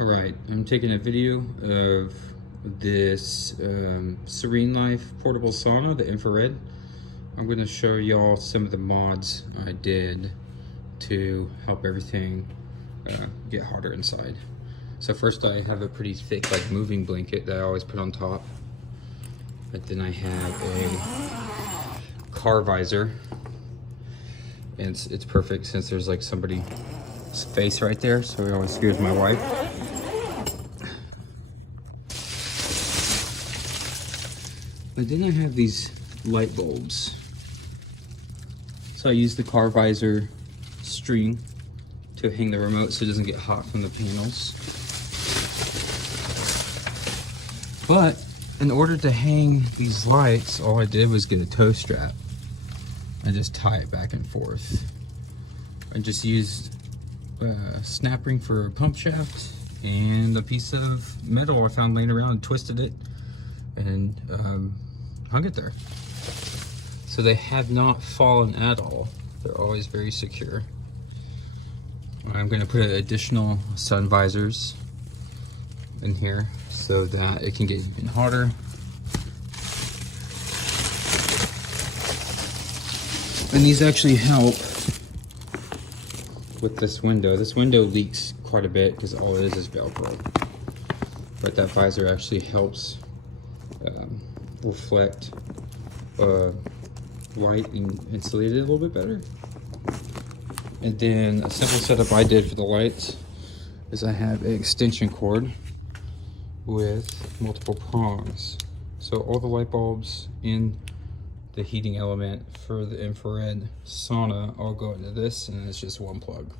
All right, I'm taking a video of this SereneLife portable sauna, the infrared. I'm going to show y'all some of the mods I did to help everything get hotter inside. So first I have a pretty thick like moving blanket that I always put on top. But then I have a car visor. And it's perfect since there's like somebody's face right there, so it always scares my wife. But then I have these light bulbs. So I use the car visor string to hang the remote so it doesn't get hot from the panels. But in order to hang these lights, all I did was get a tow strap and just tie it back and forth. I just used a snap ring for a pump shaft and a piece of metal I found laying around and twisted it and hung it there. So they have not fallen at all. They're always very secure. I'm going to put additional sun visors in here so that it can get even hotter. And these actually help with this window. This window leaks quite a bit because all it is Velcro. But that visor actually helps reflect light and insulate it a little bit better. And then a simple setup I did for the lights is I have an extension cord with multiple prongs. So all the light bulbs in the heating element for the infrared sauna all go into this, and it's just one plug.